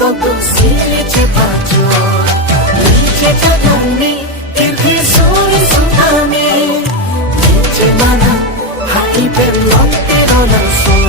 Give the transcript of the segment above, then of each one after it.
todo silje pacho Lice jagani tirhi suri sunami Lice mana hai pe lonte rola so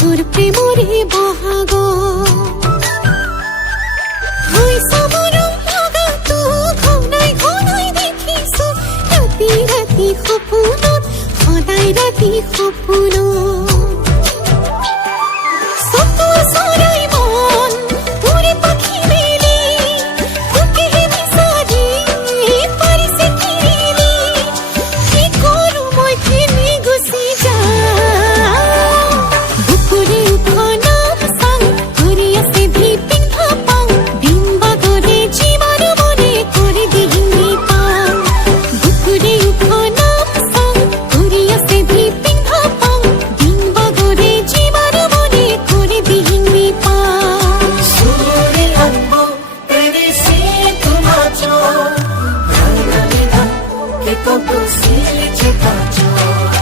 তোর প্রেমরে বহাগ হইছা মরম লাগা তো ঘনাই ঘনাই দেখিছ রাতি রাতি সপোনত সদায় ৰাতি সপোনত চকুৱে চৰাই মন উৰি পাখি মেলি তোকেহে বিচাৰি পাৰিছে কিৰিলি কি কৰো মই কেনে গুচি todo silje pacho